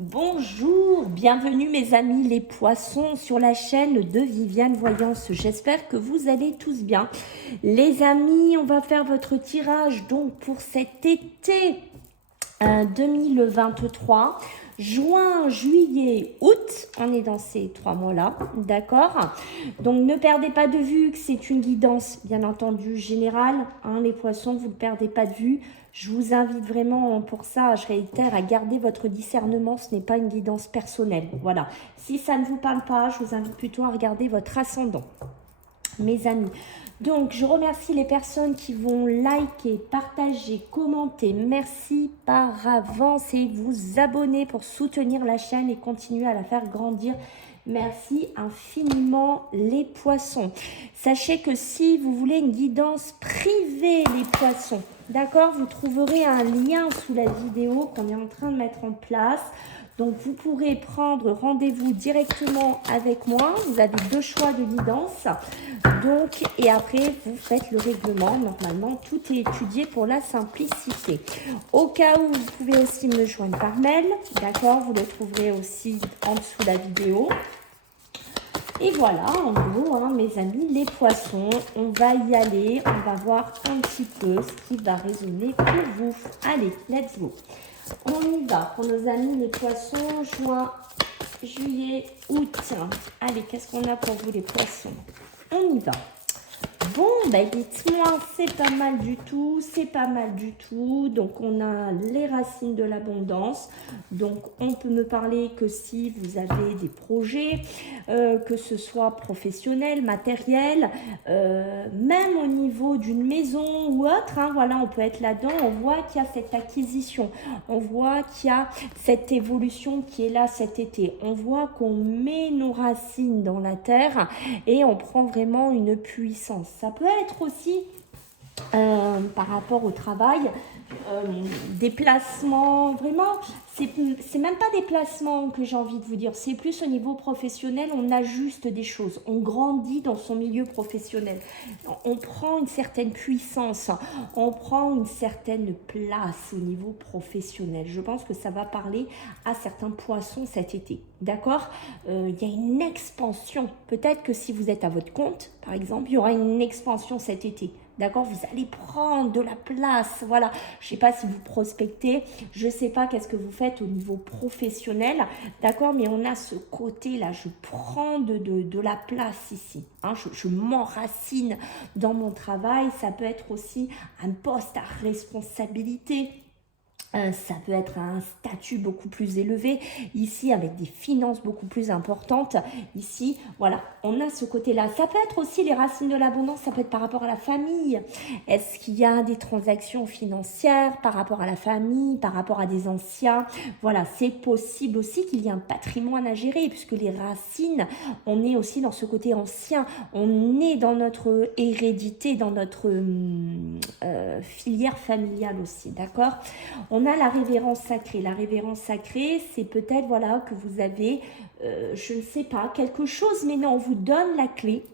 Bonjour, bienvenue mes amis les poissons sur la chaîne de Viviane Voyance. J'espère que vous allez tous bien. Les amis, on va faire votre tirage donc pour cet été 2023. Juin, juillet, août, on est dans ces 3 mois-là, d'accord? Donc ne perdez pas de vue que c'est une guidance, bien entendu, générale. Hein, les poissons, vous ne perdez pas de vue. Je vous invite vraiment pour ça, je réitère, à garder votre discernement. Ce n'est pas une guidance personnelle. Voilà. Si ça ne vous parle pas, je vous invite plutôt à regarder votre ascendant. Mes amis, donc je remercie les personnes qui vont liker, partager, commenter. Merci par avance et vous abonner pour soutenir la chaîne et continuer à la faire grandir. Merci infiniment les poissons. Sachez que si vous voulez une guidance privée les poissons, d'accord, vous trouverez un lien sous la vidéo qu'on est en train de mettre en place. Donc, vous pourrez prendre rendez-vous directement avec moi. Vous avez 2 choix de guidance. Donc, et après, vous faites le règlement. Normalement, tout est étudié pour la simplicité. Au cas où, vous pouvez aussi me joindre par mail. D'accord? Vous le trouverez aussi en dessous de la vidéo. Et voilà, en gros, hein, mes amis, les poissons, on va y aller. On va voir un petit peu ce qui va résonner pour vous. Allez, let's go. On y va pour nos amis les poissons, juin, juillet, août. Allez, qu'est-ce qu'on a pour vous les poissons? On y va. Bon, ben dites-moi, c'est pas mal du tout, c'est pas mal du tout. Donc, on a les racines de l'abondance. Donc, on peut me parler que si vous avez des projets, que ce soit professionnel, matériel, même au niveau d'une maison ou autre, hein, voilà, on peut être là-dedans. On voit qu'il y a cette acquisition, on voit qu'il y a cette évolution qui est là cet été. On voit qu'on met nos racines dans la terre et on prend vraiment une puissance. Ça peut être aussi par rapport au travail, déplacement, vraiment, c'est même pas des placements que j'ai envie de vous dire, c'est plus au niveau professionnel, on ajuste des choses, on grandit dans son milieu professionnel, on prend une certaine puissance, on prend une certaine place au niveau professionnel. Je pense que ça va parler à certains poissons cet été, d'accord? Il y a une expansion, peut-être que si vous êtes à votre compte, par exemple, il y aura une expansion cet été. D'accord, vous allez prendre de la place, voilà. Je ne sais pas si vous prospectez, je ne sais pas qu'est-ce que vous faites au niveau professionnel, d'accord, mais on a ce côté-là, je prends de la place ici, hein, je m'enracine dans mon travail. Ça peut être aussi un poste à responsabilité. Ça peut être un statut beaucoup plus élevé, ici avec des finances beaucoup plus importantes, ici, voilà, on a ce côté-là. Ça peut être aussi les racines de l'abondance, ça peut être par rapport à la famille. Est-ce qu'il y a des transactions financières par rapport à la famille, par rapport à des anciens? Voilà, c'est possible aussi qu'il y ait un patrimoine à gérer, puisque les racines, on est aussi dans ce côté ancien, on est dans notre hérédité, dans notre filière familiale aussi, d'accord? On a la révérence sacrée. La révérence sacrée, c'est peut-être, voilà, que vous avez, je ne sais pas, quelque chose, mais non, on vous donne la clé.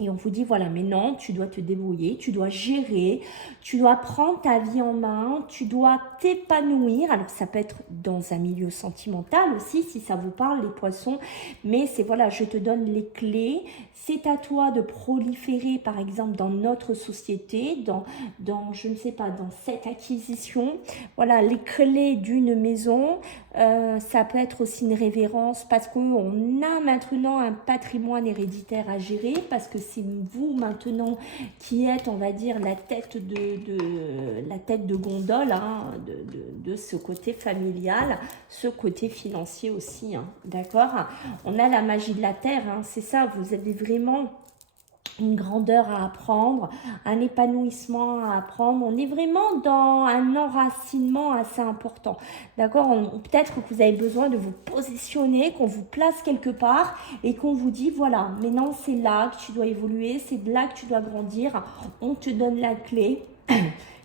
Et on vous dit, voilà, mais non, tu dois te débrouiller, tu dois gérer, tu dois prendre ta vie en main, tu dois t'épanouir. Alors, ça peut être dans un milieu sentimental aussi, si ça vous parle, les poissons. Mais c'est, voilà, je te donne les clés. C'est à toi de proliférer, par exemple, dans notre société, dans je ne sais pas, dans cette acquisition. Voilà, les clés d'une maison. Ça peut être aussi une révérence parce qu'on a maintenant un patrimoine héréditaire à gérer, parce que c'est vous maintenant qui êtes, on va dire, la tête de gondole, hein, de ce côté familial, ce côté financier aussi, hein, d'accord? On a la magie de la terre, hein, c'est ça, vous avez vraiment une grandeur à apprendre, un épanouissement à apprendre. On est vraiment dans un enracinement assez important. D'accord? Peut-être que vous avez besoin de vous positionner, qu'on vous place quelque part et qu'on vous dit, voilà, maintenant c'est là que tu dois évoluer, c'est là que tu dois grandir. On te donne la clé.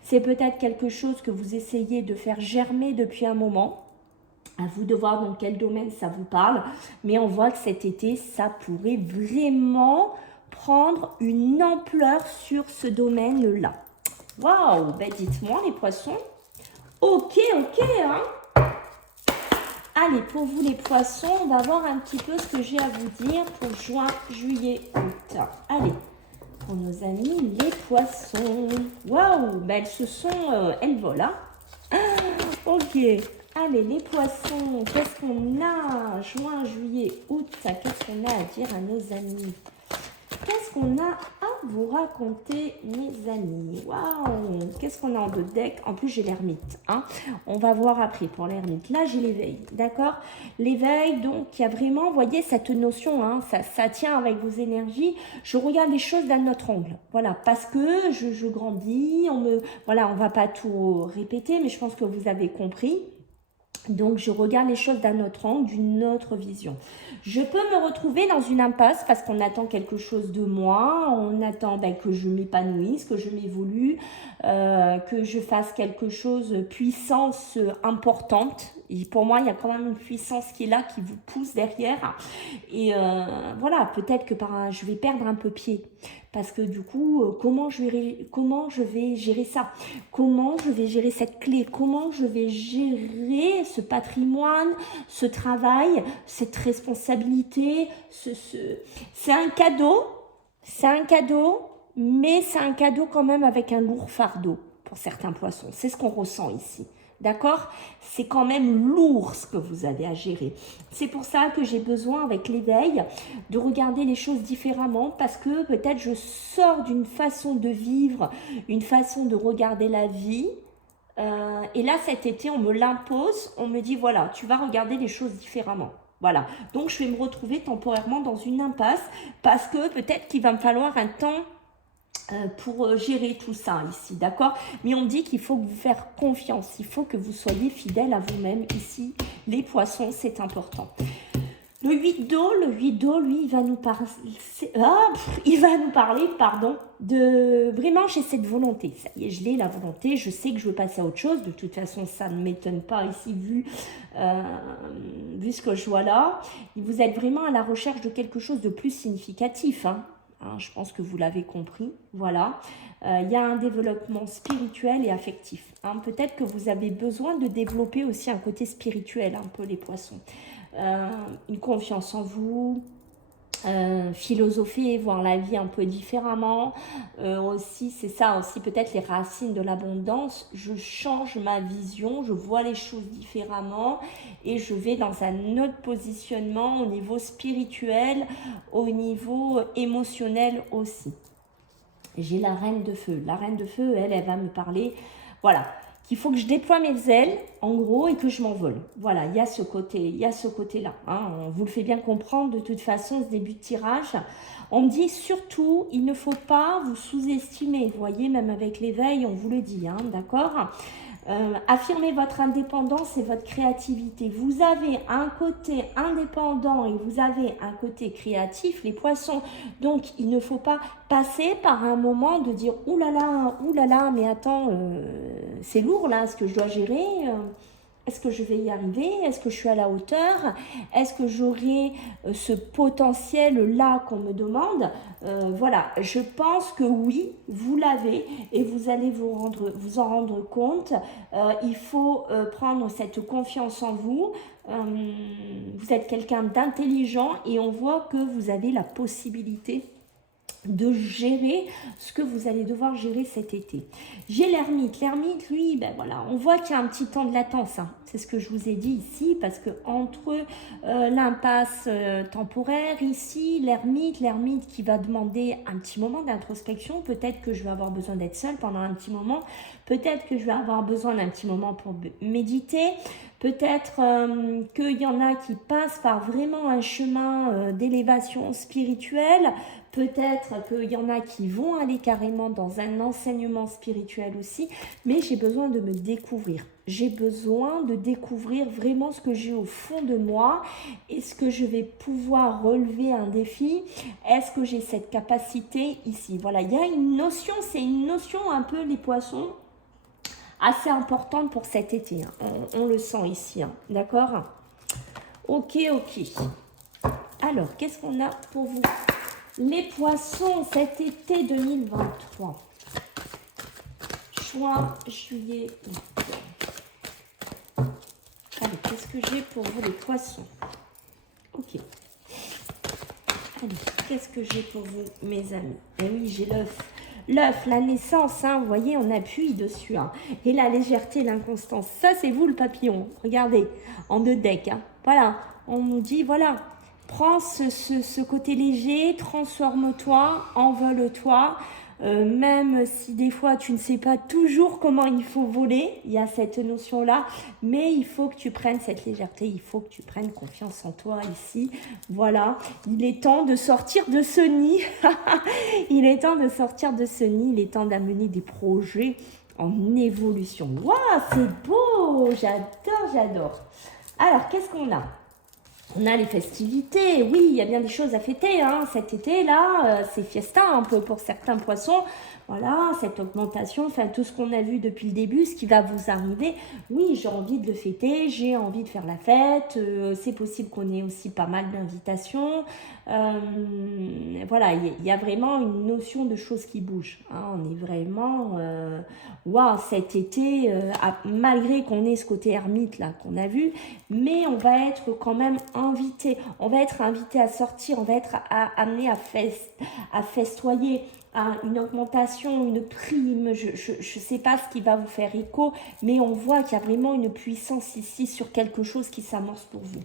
C'est peut-être quelque chose que vous essayez de faire germer depuis un moment. À vous de voir dans quel domaine ça vous parle. Mais on voit que cet été, ça pourrait vraiment prendre une ampleur sur ce domaine-là. Waouh, ben dites-moi les poissons. Ok, hein. Allez, pour vous les poissons, on va voir un petit peu ce que j'ai à vous dire pour juin, juillet, août. Allez, pour nos amis les poissons. Waouh, ben elles se sont... elles volent, hein. Ok, allez, les poissons, qu'est-ce qu'on a? Juin, juillet, août, qu'est-ce qu'on a à dire à nos amis? Qu'est-ce qu'on a à vous raconter, mes amis? Waouh! Qu'est-ce qu'on a en deux decks? En plus, j'ai l'ermite. Hein. On va voir après pour l'ermite. Là, j'ai l'éveil. D'accord? L'éveil, donc, il y a vraiment, vous voyez, cette notion, hein, ça tient avec vos énergies. Je regarde les choses d'un autre angle. Voilà, parce que je grandis. Voilà, on ne va pas tout répéter, mais je pense que vous avez compris. Donc, je regarde les choses d'un autre angle, d'une autre vision. Je peux me retrouver dans une impasse parce qu'on attend quelque chose de moi, on attend que je m'épanouisse, que je m'évolue, que je fasse quelque chose, puissance importante. Et pour moi, il y a quand même une puissance qui est là, qui vous pousse derrière. Et voilà, peut-être que je vais perdre un peu pied. Parce que du coup, comment je vais gérer ça? Comment je vais gérer cette clé? Comment je vais gérer ce patrimoine, ce travail, cette responsabilité? C'est un cadeau, mais c'est un cadeau quand même avec un lourd fardeau pour certains poissons. C'est ce qu'on ressent ici. D'accord? C'est quand même lourd ce que vous avez à gérer. C'est pour ça que j'ai besoin, avec l'éveil, de regarder les choses différemment parce que peut-être je sors d'une façon de vivre, une façon de regarder la vie. Et là, cet été, on me l'impose, on me dit, voilà, tu vas regarder les choses différemment. Voilà. Donc, je vais me retrouver temporairement dans une impasse parce que peut-être qu'il va me falloir un temps pour gérer tout ça ici, d'accord? Mais on dit qu'il faut vous faire confiance, il faut que vous soyez fidèle à vous-même ici. Les poissons, c'est important. Le 8 d'eau, lui, il va nous parler, de vraiment, j'ai cette volonté. Ça y est, je l'ai, la volonté, je sais que je veux passer à autre chose. De toute façon, ça ne m'étonne pas ici, vu ce que je vois là. Vous êtes vraiment à la recherche de quelque chose de plus significatif, hein. Je pense que vous l'avez compris, voilà. Il y a un développement spirituel et affectif. Hein. Peut-être que vous avez besoin de développer aussi un côté spirituel, un peu les poissons. Une confiance en vous, philosopher, voir la vie un peu différemment. Aussi, c'est ça aussi, peut-être les racines de l'abondance. Je change ma vision, je vois les choses différemment et je vais dans un autre positionnement au niveau spirituel, au niveau émotionnel aussi. J'ai la reine de feu. La reine de feu, elle va me parler, voilà, qu'il faut que je déploie mes ailes, en gros, et que je m'envole. Voilà, il y a ce côté-là. Hein. On vous le fait bien comprendre, de toute façon, ce début de tirage. On me dit surtout, il ne faut pas vous sous-estimer. Vous voyez, même avec l'éveil, on vous le dit, hein, d'accord ? Affirmez votre indépendance et votre créativité. Vous avez un côté indépendant et vous avez un côté créatif, les poissons. Donc, il ne faut pas passer par un moment de dire « Ouh là là, mais attends, c'est lourd là, ce que je dois gérer est-ce que je vais y arriver? Est-ce que je suis à la hauteur? Est-ce que j'aurai ce potentiel-là qu'on me demande? Voilà, je pense que oui, vous l'avez et vous allez vous en rendre compte. Il faut prendre cette confiance en vous. Vous êtes quelqu'un d'intelligent et on voit que vous avez la possibilité de gérer ce que vous allez devoir gérer cet été. J'ai l'ermite. L'ermite, lui, ben voilà, on voit qu'il y a un petit temps de latence. Hein. C'est ce que je vous ai dit ici, parce que entre l'impasse temporaire ici, l'ermite qui va demander un petit moment d'introspection. Peut-être que je vais avoir besoin d'être seule pendant un petit moment. Peut-être que je vais avoir besoin d'un petit moment pour méditer. Peut-être qu'il y en a qui passent par vraiment un chemin d'élévation spirituelle. Peut-être qu'il y en a qui vont aller carrément dans un enseignement spirituel aussi, mais j'ai besoin de me découvrir. J'ai besoin de découvrir vraiment ce que j'ai au fond de moi. Est-ce que je vais pouvoir relever un défi? Est-ce que j'ai cette capacité ici? Voilà, il y a une notion, c'est une notion un peu les poissons, assez importante pour cet été. Hein. On le sent ici, hein. D'accord? Ok. Alors, qu'est-ce qu'on a pour vous? Les poissons, cet été 2023. Juin, juillet, août. Allez, qu'est-ce que j'ai pour vous les poissons? Ok. Allez, qu'est-ce que j'ai pour vous, mes amis? Eh oui, j'ai l'œuf. L'œuf, la naissance, hein, vous voyez, on appuie dessus. Hein. Et la légèreté, l'inconstance. Ça, c'est vous, le papillon. Regardez, en 2 decks. Hein. Voilà, on nous dit, voilà, prends ce côté léger, transforme-toi, envole-toi. Même si des fois tu ne sais pas toujours comment il faut voler, il y a cette notion-là, mais il faut que tu prennes cette légèreté, il faut que tu prennes confiance en toi ici. Voilà, il est temps de sortir de ce nid, il est temps de sortir de ce nid, il est temps d'amener des projets en évolution. Waouh, c'est beau, j'adore, j'adore. Alors, qu'est-ce qu'on a? On a les festivités, oui, il y a bien des choses à fêter, hein. Cet été-là, c'est fiesta un peu pour certains poissons. Voilà, cette augmentation, enfin tout ce qu'on a vu depuis le début, ce qui va vous arriver, oui, j'ai envie de le fêter, j'ai envie de faire la fête, c'est possible qu'on ait aussi pas mal d'invitations. Voilà, il y a vraiment une notion de choses qui bougent. Hein. On est vraiment, waouh, cet été, malgré qu'on ait ce côté ermite là qu'on a vu, mais on va être quand même invité, on va être invité à sortir, on va être amené à festoyer, à une augmentation, une prime, je ne sais pas ce qui va vous faire écho, mais on voit qu'il y a vraiment une puissance ici sur quelque chose qui s'amorce pour vous.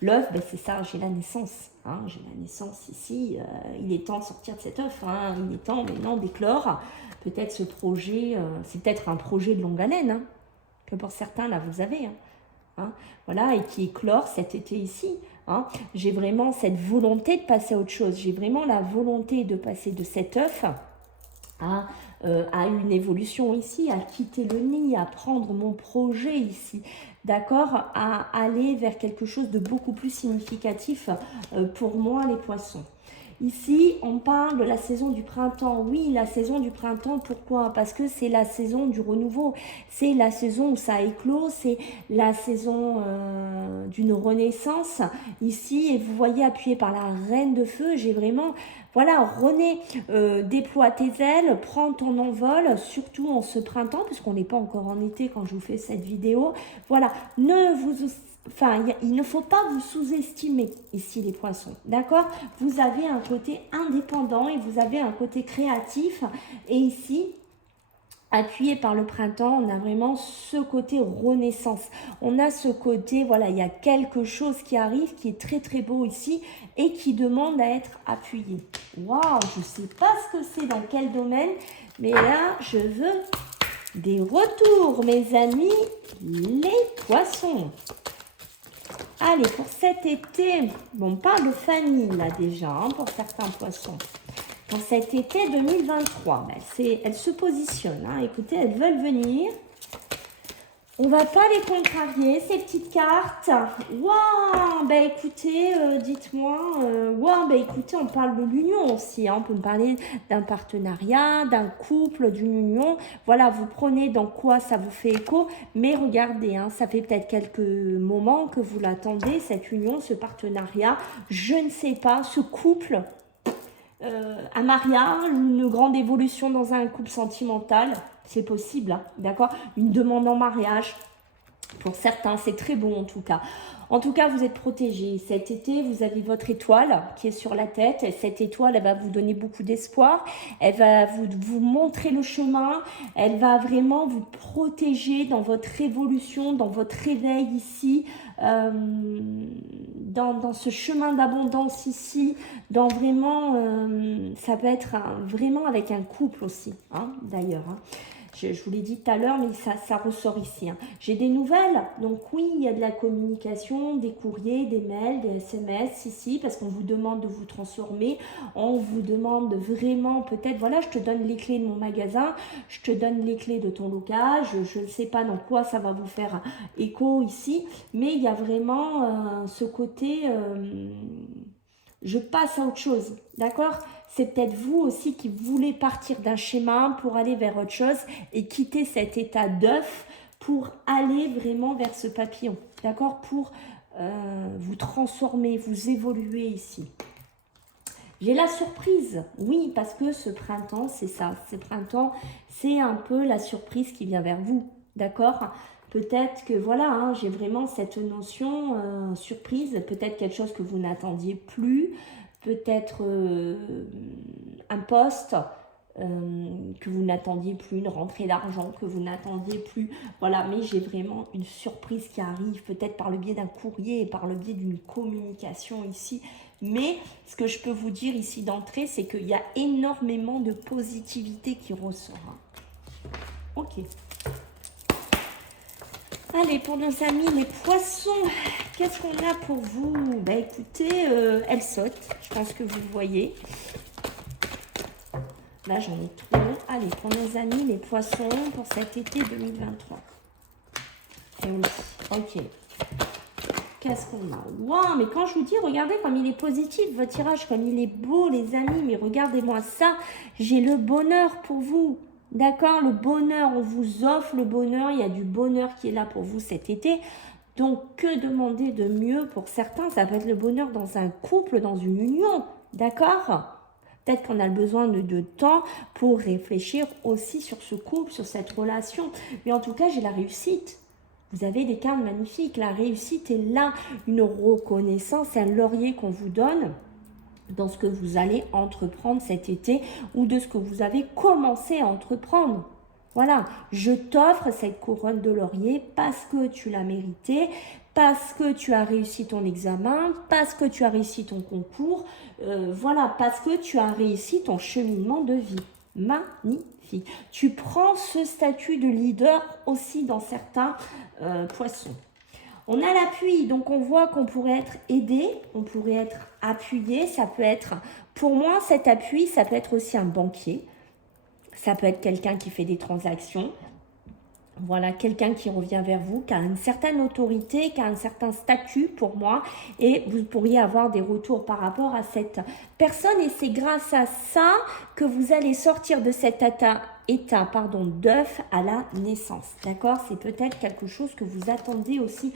L'œuf, ben c'est ça, j'ai la naissance, hein, j'ai la naissance ici, il est temps de sortir de cet œuf, hein, il est temps maintenant d'éclore, peut-être ce projet, c'est peut-être un projet de longue haleine, hein, que pour certains là vous avez, hein. Hein, voilà, et qui éclore cet été ici. Hein. J'ai vraiment cette volonté de passer à autre chose. J'ai vraiment la volonté de passer de cet œuf à une évolution ici, à quitter le nid, à prendre mon projet ici, d'accord, à aller vers quelque chose de beaucoup plus significatif pour moi, les poissons. Ici, on parle de la saison du printemps. Oui, la saison du printemps, pourquoi? Parce que c'est la saison du renouveau. C'est la saison où ça éclot. C'est la saison d'une renaissance. Ici, et vous voyez, appuyé par la reine de feu, j'ai vraiment... Voilà, René, déploie tes ailes, prends ton envol, surtout en ce printemps, puisqu'on n'est pas encore en été quand je vous fais cette vidéo. Voilà, il ne faut pas vous sous-estimer ici les poissons, d'accord? Vous avez un côté indépendant et vous avez un côté créatif. Et ici, appuyé par le printemps, on a vraiment ce côté renaissance. On a ce côté, voilà, il y a quelque chose qui arrive, qui est très très beau ici et qui demande à être appuyé. Waouh, je ne sais pas ce que c'est, dans quel domaine, mais là, je veux des retours, mes amis, les poissons. Allez, pour cet été, bon, on parle de famille là déjà, hein, pour certains poissons. Pour cet été 2023, elles se positionnent. Hein. Écoutez, elles veulent venir. On va pas les contrarier, ces petites cartes. Waouh, ben écoutez, dites-moi. Waouh, ben écoutez, on parle de l'union aussi. Hein. On peut me parler d'un partenariat, d'un couple, d'une union. Voilà, vous prenez dans quoi ça vous fait écho. Mais regardez, hein, ça fait peut-être quelques moments que vous l'attendez, cette union, ce partenariat. Je ne sais pas, ce couple. Un mariage, une grande évolution dans un couple sentimental, c'est possible, hein, d'accord? Une demande en mariage, pour certains, c'est très bon en tout cas. En tout cas, vous êtes protégés. Cet été, vous avez votre étoile qui est sur la tête. Et cette étoile, elle va vous donner beaucoup d'espoir. Elle va vous montrer le chemin. Elle va vraiment vous protéger dans votre évolution, dans votre réveil ici, dans ce chemin d'abondance ici, dans vraiment, ça peut être vraiment avec un couple aussi, hein, d'ailleurs. Hein. Je vous l'ai dit tout à l'heure, mais ça ressort ici. Hein. J'ai des nouvelles, donc oui, il y a de la communication, des courriers, des mails, des SMS ici, parce qu'on vous demande de vous transformer, on vous demande vraiment, peut-être, voilà, je te donne les clés de mon magasin, je te donne les clés de ton local, je ne sais pas dans quoi ça va vous faire écho ici, mais il y a vraiment ce côté, je passe à autre chose, d'accord ? C'est peut-être vous aussi qui voulez partir d'un schéma pour aller vers autre chose et quitter cet état d'œuf pour aller vraiment vers ce papillon, d'accord? Pour vous transformer, vous évoluer ici. J'ai la surprise, oui, parce que ce printemps, c'est ça. Ce printemps, c'est un peu la surprise qui vient vers vous, d'accord? Peut-être que voilà, hein, j'ai vraiment cette notion surprise, peut-être quelque chose que vous n'attendiez plus, peut-être un poste que vous n'attendiez plus, une rentrée d'argent que vous n'attendiez plus. Voilà, mais j'ai vraiment une surprise qui arrive, peut-être par le biais d'un courrier et par le biais d'une communication ici. Mais ce que je peux vous dire ici d'entrée, c'est qu'il y a énormément de positivité qui ressort. Ok. Allez, pour nos amis les poissons, qu'est-ce qu'on a pour vous? Bah écoutez, elle saute, je pense que vous le voyez. Là, j'en ai trop. Allez, pour nos amis les poissons, pour cet été 2023. Et oui, ok. Qu'est-ce qu'on a? Waouh, mais quand je vous dis, regardez comme il est positif, votre tirage, comme il est beau, les amis. Mais regardez-moi ça, j'ai le bonheur pour vous. D'accord, le bonheur, on vous offre le bonheur. Il y a du bonheur qui est là pour vous cet été. Donc, que demander de mieux pour certains? Ça peut être le bonheur dans un couple, dans une union. D'accord? Peut-être qu'on a le besoin de temps pour réfléchir aussi sur ce couple, sur cette relation. Mais en tout cas, j'ai la réussite. Vous avez des cartes magnifiques. La réussite est là. Une reconnaissance, un laurier qu'on vous donne dans ce que vous allez entreprendre cet été ou de ce que vous avez commencé à entreprendre. Voilà, je t'offre cette couronne de laurier parce que tu l'as mérité, parce que tu as réussi ton examen, parce que tu as réussi ton concours, voilà, parce que tu as réussi ton cheminement de vie. Magnifique. Tu prends ce statut de leader aussi dans certains poissons. On a l'appui, donc on voit qu'on pourrait être aidé, on pourrait être appuyé. Ça peut être, pour moi, cet appui, ça peut être aussi un banquier. Ça peut être quelqu'un qui fait des transactions. Voilà, quelqu'un qui revient vers vous, qui a une certaine autorité, qui a un certain statut pour moi. Et vous pourriez avoir des retours par rapport à cette personne. Et c'est grâce à ça que vous allez sortir de cet état d'œuf à la naissance. D'accord? C'est peut-être quelque chose que vous attendez aussi.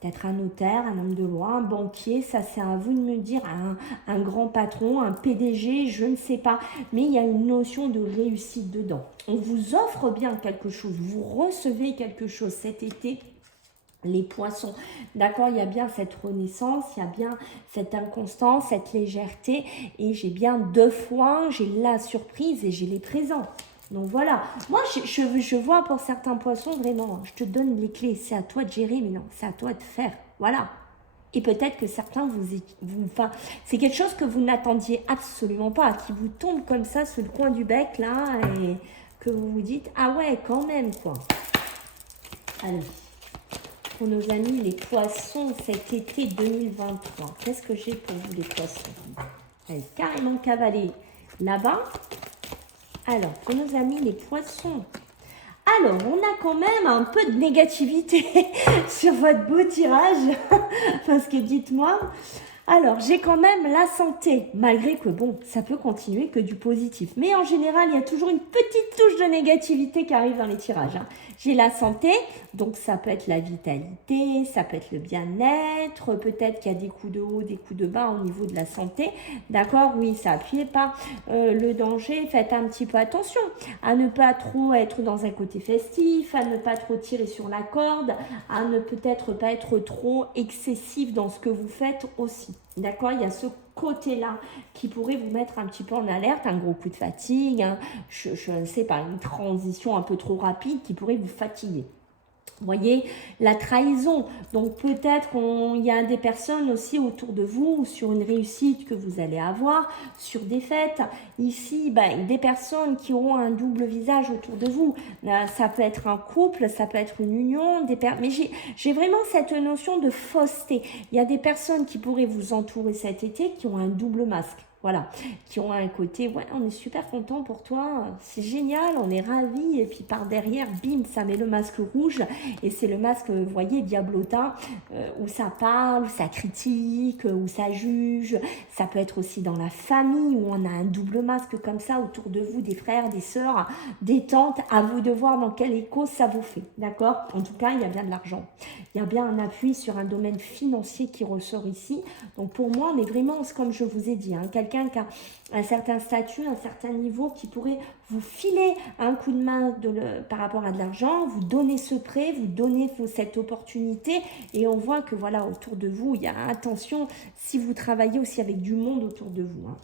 Peut-être un notaire, un homme de loi, un banquier, ça c'est à vous de me dire, un grand patron, un PDG, je ne sais pas. Mais il y a une notion de réussite dedans. On vous offre bien quelque chose, vous recevez quelque chose cet été, les poissons. D'accord, il y a bien cette renaissance, il y a bien cette inconstance, cette légèreté. Et j'ai bien 2 fois, j'ai la surprise et j'ai les présents. Donc voilà, moi je vois pour certains poissons vraiment, je te donne les clés, c'est à toi de gérer, mais non, c'est à toi de faire, voilà. Et peut-être que certains enfin, c'est quelque chose que vous n'attendiez absolument pas, qui vous tombe comme ça sur le coin du bec là, et que vous vous dites, ah ouais, quand même quoi. Allez, pour nos amis les poissons cet été 2023, qu'est-ce que j'ai pour vous les poissons? Allez, carrément cavaler là-bas. Alors, pour nos amis les poissons, alors on a quand même un peu de négativité sur votre beau tirage, parce que dites-moi, alors j'ai quand même la santé, malgré que bon, ça peut continuer que du positif. Mais en général, il y a toujours une petite touche de négativité qui arrive dans les tirages. J'ai la santé, donc ça peut être la vitalité, ça peut être le bien-être, peut-être qu'il y a des coups de haut, des coups de bas au niveau de la santé. D'accord, oui, ça appuyez pas le danger, faites un petit peu attention à ne pas trop être dans un côté festif, à ne pas trop tirer sur la corde, à ne peut-être pas être trop excessif dans ce que vous faites aussi. D'accord, il y a ce côté-là qui pourrait vous mettre un petit peu en alerte, un gros coup de fatigue, je ne sais pas, une transition un peu trop rapide qui pourrait vous fatiguer. Vous voyez, la trahison. Donc peut-être qu'il y a des personnes aussi autour de vous, sur une réussite que vous allez avoir, sur des fêtes. Ici, des personnes qui auront un double visage autour de vous. Ça peut être un couple, ça peut être une union. Mais j'ai vraiment cette notion de fausseté. Il y a des personnes qui pourraient vous entourer cet été qui ont un double masque. Voilà, qui ont un côté, ouais, on est super content pour toi, c'est génial, on est ravis, et puis par derrière, bim, ça met le masque rouge, et c'est le masque, vous voyez, diablotin, où ça parle, où ça critique, où ça juge. Ça peut être aussi dans la famille, où on a un double masque comme ça, autour de vous, des frères, des sœurs, des tantes, à vous de voir dans quel écho ça vous fait, d'accord? En tout cas, il y a bien de l'argent. Il y a bien un appui sur un domaine financier qui ressort ici. Donc pour moi, on est vraiment, comme je vous ai dit, quelqu'un quelqu'un qui a un certain statut, un certain niveau, qui pourrait vous filer un coup de main par rapport à de l'argent, vous donner ce prêt, vous donner cette opportunité. Et on voit que voilà, autour de vous, il y a attention si vous travaillez aussi avec du monde autour de vous. Hein.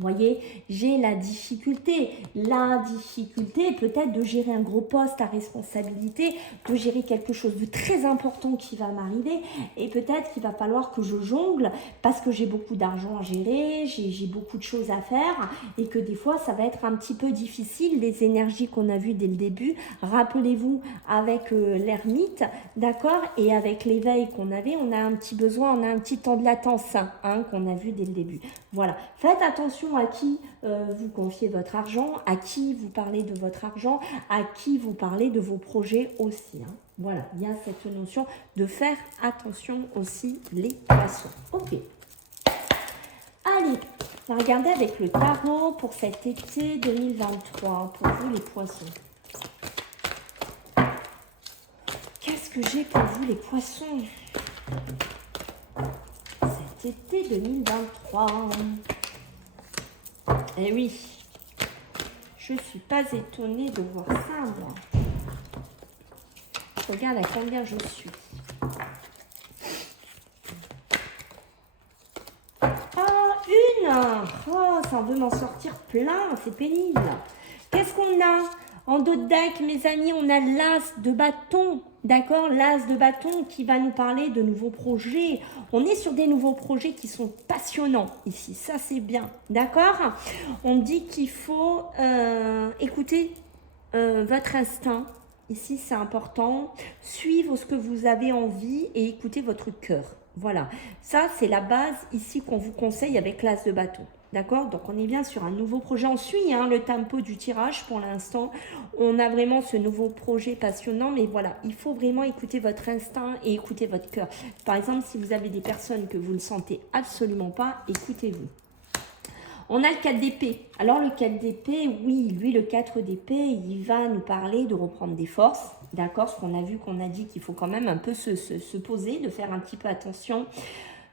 Vous voyez, j'ai la difficulté peut-être de gérer un gros poste à responsabilité, de gérer quelque chose de très important qui va m'arriver et peut-être qu'il va falloir que je jongle parce que j'ai beaucoup d'argent à gérer, j'ai beaucoup de choses à faire et que des fois ça va être un petit peu difficile, les énergies qu'on a vues dès le début. Rappelez-vous avec l'ermite, d'accord, et avec l'éveil qu'on avait, on a un petit besoin, on a un petit temps de latence hein, qu'on a vu dès le début. Voilà, faites attention à qui vous confiez votre argent, à qui vous parlez de votre argent, à qui vous parlez de vos projets aussi. Hein. Voilà, il y a cette notion de faire attention aussi les poissons. Ok. Allez, on va regarder avec le tarot pour cet été 2023, pour vous les poissons. Qu'est-ce que j'ai pour vous les poissons cet été 2023? Eh oui, je ne suis pas étonnée de voir ça, moi. Je regarde à combien je suis. Ah, une! Oh, ça veut m'en sortir plein, c'est pénible. Qu'est-ce qu'on a? En dos de deck, mes amis, on a l'as de bâton. D'accord, l'as de bâton qui va nous parler de nouveaux projets. On est sur des nouveaux projets qui sont passionnants ici. Ça, c'est bien. D'accord? On dit qu'il faut écouter votre instinct. Ici, c'est important. Suivre ce que vous avez envie et écouter votre cœur. Voilà. Ça, c'est la base ici qu'on vous conseille avec l'as de bâton. D'accord? Donc, on est bien sur un nouveau projet. On suit hein, le tempo du tirage pour l'instant. On a vraiment ce nouveau projet passionnant. Mais voilà, il faut vraiment écouter votre instinct et écouter votre cœur. Par exemple, si vous avez des personnes que vous ne sentez absolument pas, écoutez-vous. On a le 4 d'épée. Alors, le 4 d'épée, oui, lui, le 4 d'épée, il va nous parler de reprendre des forces. D'accord? Ce qu'on a vu, qu'on a dit qu'il faut quand même un peu se poser, de faire un petit peu attention,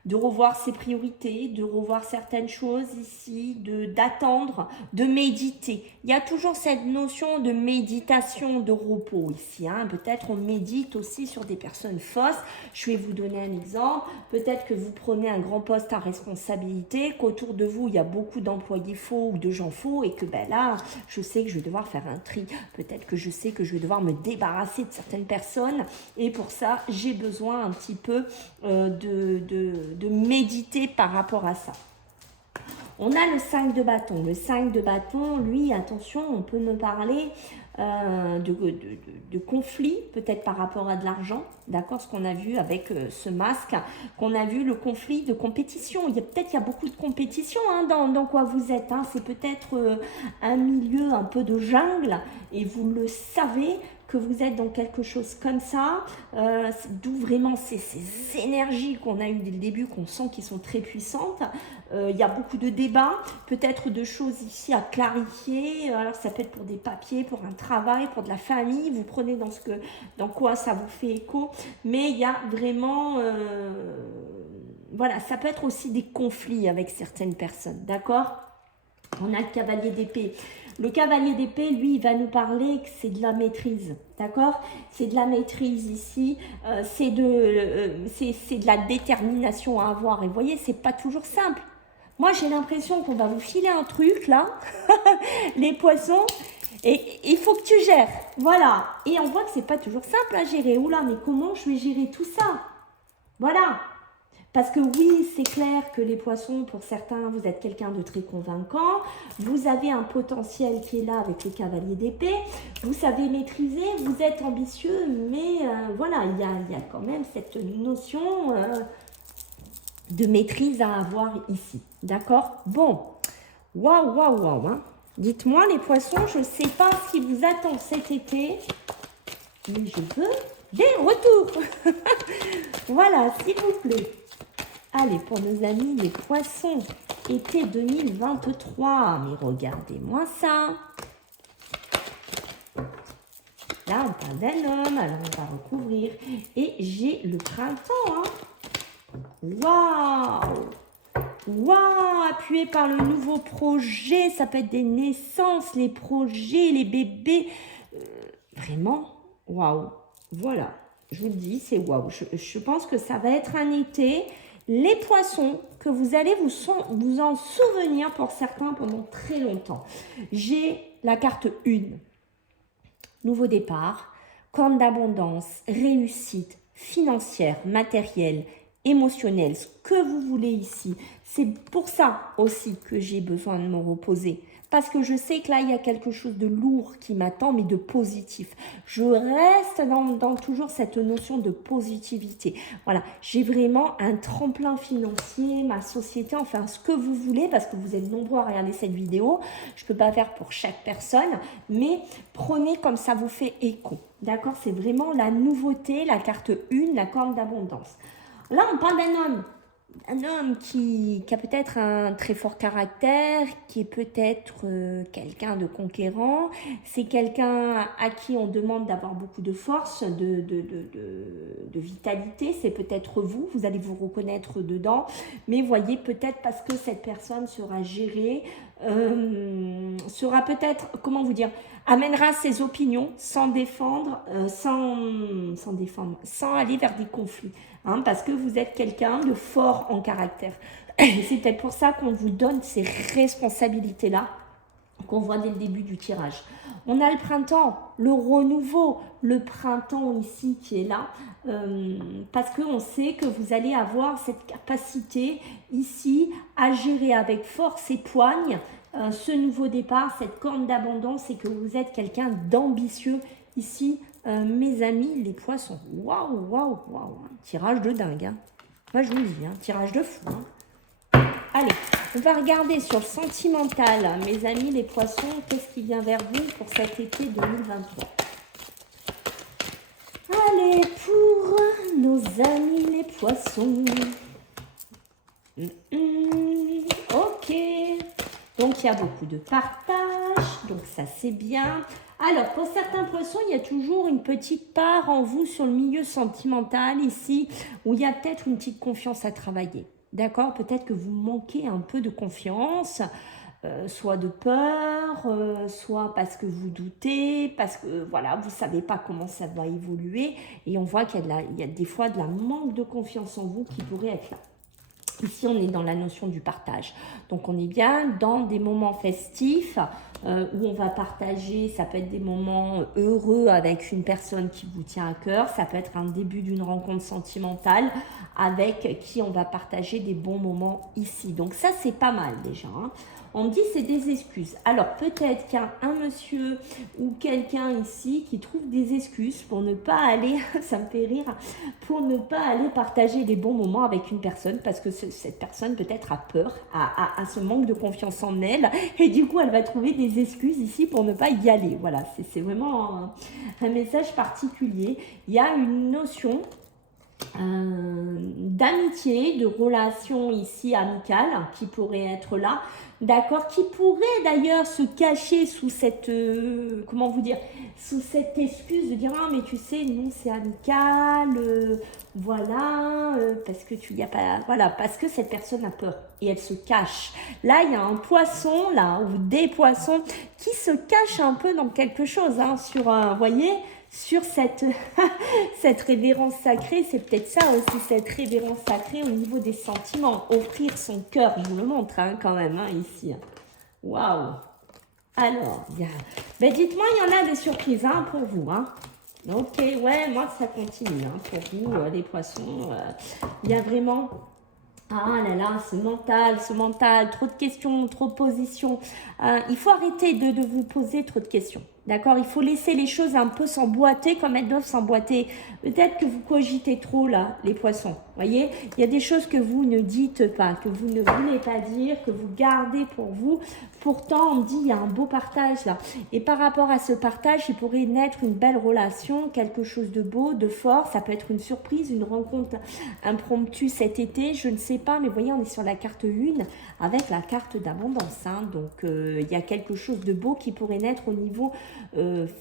de revoir ses priorités, de revoir certaines choses ici, d'attendre, de méditer. Il y a toujours cette notion de méditation, de repos ici. Hein. Peut-être on médite aussi sur des personnes fausses. Je vais vous donner un exemple. Peut-être que vous prenez un grand poste à responsabilité, qu'autour de vous, il y a beaucoup d'employés faux ou de gens faux et que ben là, je sais que je vais devoir faire un tri. Peut-être que je sais que je vais devoir me débarrasser de certaines personnes et pour ça, j'ai besoin un petit peu de méditer par rapport à ça. On a le 5 de bâton. Le 5 de bâton, lui, attention, on peut me parler de conflit, peut-être par rapport à de l'argent, d'accord, ce qu'on a vu avec ce masque, qu'on a vu le conflit de compétition. Il y a beaucoup de compétition hein, dans quoi vous êtes. Hein. C'est peut-être un milieu un peu de jungle et vous le savez que vous êtes dans quelque chose comme ça, d'où vraiment ces énergies qu'on a eues dès le début, qu'on sent qui sont très puissantes. Il y a beaucoup de débats, peut-être de choses ici à clarifier. Alors ça peut être pour des papiers, pour un travail, pour de la famille. Vous prenez dans quoi ça vous fait écho. Mais il y a vraiment... voilà, ça peut être aussi des conflits avec certaines personnes, d'accord? On a le cavalier d'épée. Le cavalier d'épée, lui, il va nous parler que c'est de la maîtrise, d'accord? C'est de la maîtrise ici, c'est de la détermination à avoir. Et vous voyez, c'est pas toujours simple. Moi, j'ai l'impression qu'on va vous filer un truc, là, les poissons, et il faut que tu gères. Voilà. Et on voit que c'est pas toujours simple à gérer. Oula, mais comment je vais gérer tout ça? Voilà. Parce que oui, c'est clair que les poissons, pour certains, vous êtes quelqu'un de très convaincant. Vous avez un potentiel qui est là avec les cavaliers d'épée. Vous savez maîtriser, vous êtes ambitieux, mais voilà, il y a quand même cette notion de maîtrise à avoir ici. D'accord? Bon, waouh. Hein. Dites-moi, les poissons, je ne sais pas ce qui vous attend cet été, mais je veux des retours. Voilà, s'il vous plaît. Allez, pour nos amis, les poissons, été 2023. Mais regardez-moi ça. Là, on parle d'un homme, alors on va recouvrir. Et j'ai le printemps. Hein. Waouh! Waouh! appuyé par le nouveau projet, ça peut être des naissances, les projets, les bébés. Vraiment, waouh. Voilà, je vous le dis, c'est waouh. Je pense que ça va être un été. Les poissons, que vous allez vous en souvenir pour certains pendant très longtemps. J'ai la carte 1. Nouveau départ, corne d'abondance, réussite financière, matérielle, émotionnelle, ce que vous voulez ici. C'est pour ça aussi que j'ai besoin de me reposer. Parce que je sais que là, il y a quelque chose de lourd qui m'attend, mais de positif. Je reste dans toujours cette notion de positivité. Voilà, j'ai vraiment un tremplin financier, ma société, enfin ce que vous voulez, parce que vous êtes nombreux à regarder cette vidéo. Je ne peux pas faire pour chaque personne, mais prenez comme ça vous fait écho. D'accord? C'est vraiment la nouveauté, la carte 1, la corne d'abondance. Là, on parle d'un homme. Un homme qui a peut-être un très fort caractère, qui est peut-être quelqu'un de conquérant. C'est quelqu'un à qui on demande d'avoir beaucoup de force, de vitalité. C'est peut-être vous, vous allez vous reconnaître dedans. Mais voyez, peut-être parce que cette personne sera gérée, sera peut-être, comment vous dire, amènera ses opinions sans défendre, sans aller vers des conflits. Hein, parce que vous êtes quelqu'un de fort en caractère. C'est peut-être pour ça qu'on vous donne ces responsabilités-là qu'on voit dès le début du tirage. On a le printemps, le renouveau, le printemps ici qui est là, parce qu'on sait que vous allez avoir cette capacité ici à gérer avec force et poigne ce nouveau départ, cette corne d'abondance, et que vous êtes quelqu'un d'ambitieux ici. Mes amis, les poissons, waouh, waouh, waouh, tirage de dingue. Hein. Moi, je vous le dis, hein, tirage de fou. Hein. Allez, on va regarder sur le sentimental, mes amis, les poissons, qu'est-ce qui vient vers vous pour cet été 2023. Allez, pour nos amis, les poissons. Ok. Donc, il y a beaucoup de partage, donc ça, c'est bien. Alors, pour certains poissons, il y a toujours une petite part en vous sur le milieu sentimental ici, où il y a peut-être une petite confiance à travailler. D'accord? Peut-être que vous manquez un peu de confiance, soit de peur, soit parce que vous doutez, parce que voilà, vous ne savez pas comment ça va évoluer. Et on voit qu'il y a des fois de la manque de confiance en vous qui pourrait être là. Ici, on est dans la notion du partage. Donc, on est bien dans des moments festifs où on va partager. Ça peut être des moments heureux avec une personne qui vous tient à cœur. Ça peut être un début d'une rencontre sentimentale avec qui on va partager des bons moments ici. Donc, ça, c'est pas mal déjà. Hein. On me dit c'est des excuses. Alors, peut-être qu'il y a un monsieur ou quelqu'un ici qui trouve des excuses pour ne pas aller, ça me fait rire, pour ne pas aller partager des bons moments avec une personne parce que cette personne peut-être a peur, a ce manque de confiance en elle et du coup, elle va trouver des excuses ici pour ne pas y aller. Voilà, c'est vraiment un message particulier. Il y a une notion d'amitié, de relation ici amicale qui pourrait être là, d'accord, qui pourrait d'ailleurs se cacher sous cette, comment vous dire, sous cette excuse de dire ah mais tu sais nous c'est amical, voilà, parce que tu y a pas, voilà, parce que cette personne a peur et elle se cache. Là il y a un poisson là ou des poissons qui se cachent un peu dans quelque chose, hein, sur un, voyez. Sur cette, cette révérence sacrée, c'est peut-être ça aussi, cette révérence sacrée au niveau des sentiments. Offrir son cœur, je vous le montre hein, quand même, hein, ici. Waouh! Alors, ben, dites-moi, il y en a des surprises hein, pour vous. Hein. Ok, ouais, moi, ça continue. Hein, pour vous, les poissons, il y a vraiment... Ah là là, ce mental, trop de questions, trop de positions. Il faut arrêter de vous poser trop de questions. D'accord? Il faut laisser les choses un peu s'emboîter comme elles doivent s'emboîter. Peut-être que vous cogitez trop là, les poissons. Voyez? Il y a des choses que vous ne dites pas, que vous ne voulez pas dire, que vous gardez pour vous. Pourtant, on me dit il y a un beau partage là. Et par rapport à ce partage, il pourrait naître une belle relation, quelque chose de beau, de fort. Ça peut être une surprise, une rencontre impromptue cet été. Je ne sais pas, mais voyez, on est sur la carte 1 avec la carte d'abondance. Hein. Donc, il y a quelque chose de beau qui pourrait naître au niveau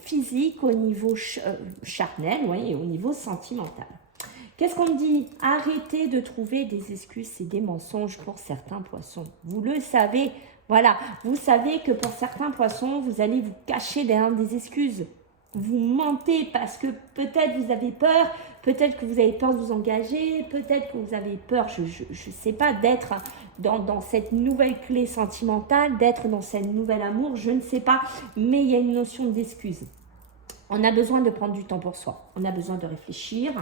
physique, au niveau charnel, oui, et au niveau sentimental. Qu'est-ce qu'on me dit? Arrêtez de trouver des excuses et des mensonges pour certains poissons. Vous le savez, voilà, vous savez que pour certains poissons, vous allez vous cacher derrière des excuses. Vous mentez parce que peut-être vous avez peur, peut-être que vous avez peur de vous engager, peut-être que vous avez peur, je ne sais pas, d'être dans cette nouvelle clé sentimentale, d'être dans cette nouvel amour, je ne sais pas, mais il y a une notion d'excuse. On a besoin de prendre du temps pour soi, on a besoin de réfléchir,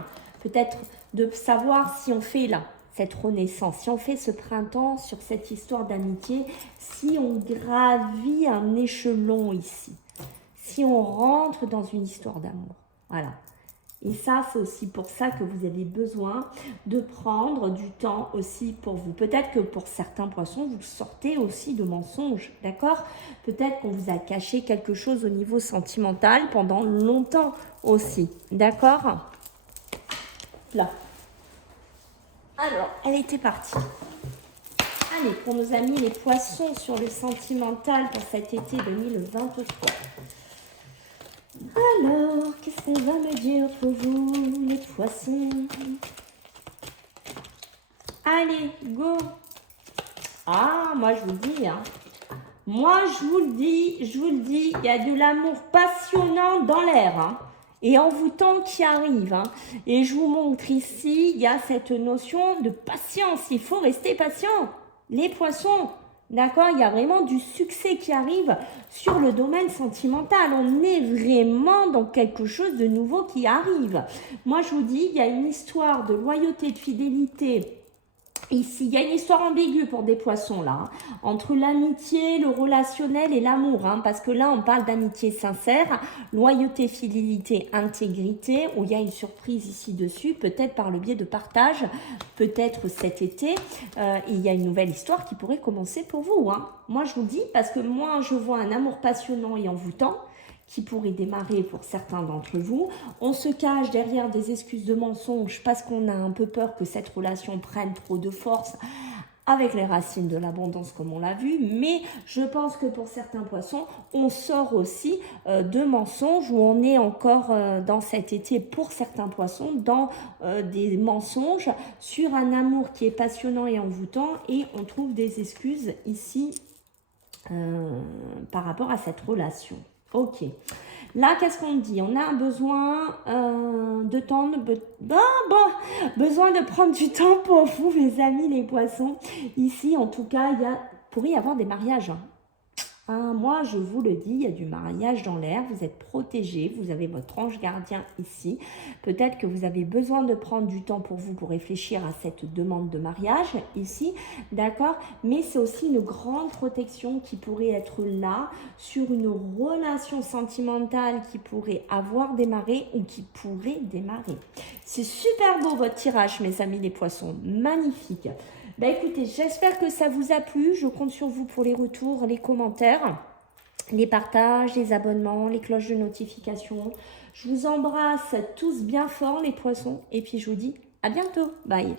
peut-être de savoir si on fait là, cette renaissance, si on fait ce printemps sur cette histoire d'amitié, si on gravit un échelon ici, si on rentre dans une histoire d'amour. Voilà. Et ça, c'est aussi pour ça que vous avez besoin de prendre du temps aussi pour vous. Peut-être que pour certains poissons, vous sortez aussi de mensonges, d'accord? Peut-être qu'on vous a caché quelque chose au niveau sentimental pendant longtemps aussi, d'accord? Là. Alors, elle était partie. Allez, pour nos amis les poissons sur le sentimental pour cet été 2023. Alors, qu'est-ce qu'on va me dire pour vous, les poissons? Allez, go! Ah, moi je vous le dis, hein. Moi je vous le dis, il y a de l'amour passionnant dans l'air, hein, et envoûtant qui arrive, hein. Et je vous montre ici, il y a cette notion de patience, il faut rester patient, les poissons. D'accord, il y a vraiment du succès qui arrive sur le domaine sentimental. On est vraiment dans quelque chose de nouveau qui arrive. Moi, je vous dis, il y a une histoire de loyauté, de fidélité. Ici, il y a une histoire ambiguë pour des poissons là, hein, entre l'amitié, le relationnel et l'amour, hein, parce que là, on parle d'amitié sincère, loyauté, fidélité, intégrité, où il y a une surprise ici dessus, peut-être par le biais de partage, peut-être cet été, il y a une nouvelle histoire qui pourrait commencer pour vous, hein. Moi, je vous dis, parce que moi, je vois un amour passionnant et envoûtant, qui pourrait démarrer pour certains d'entre vous. On se cache derrière des excuses de mensonges parce qu'on a un peu peur que cette relation prenne trop de force avec les racines de l'abondance comme on l'a vu, mais je pense que pour certains poissons, on sort aussi de mensonges où on est encore dans cet été pour certains poissons, dans des mensonges sur un amour qui est passionnant et envoûtant et on trouve des excuses ici par rapport à cette relation. Ok. Là, qu'est-ce qu'on dit? On a un besoin de temps, besoin de prendre du temps pour vous, mes amis les poissons. Ici, en tout cas, pourrait y avoir des mariages, hein. Hein, moi, je vous le dis, il y a du mariage dans l'air, vous êtes protégés, vous avez votre ange gardien ici. Peut-être que vous avez besoin de prendre du temps pour vous, pour réfléchir à cette demande de mariage ici, d'accord? Mais c'est aussi une grande protection qui pourrait être là sur une relation sentimentale qui pourrait avoir démarré ou qui pourrait démarrer. C'est super beau votre tirage, mes amis les poissons, magnifique. Ben écoutez, j'espère que ça vous a plu. Je compte sur vous pour les retours, les commentaires, les partages, les abonnements, les cloches de notification. Je vous embrasse tous bien fort les poissons et puis je vous dis à bientôt. Bye.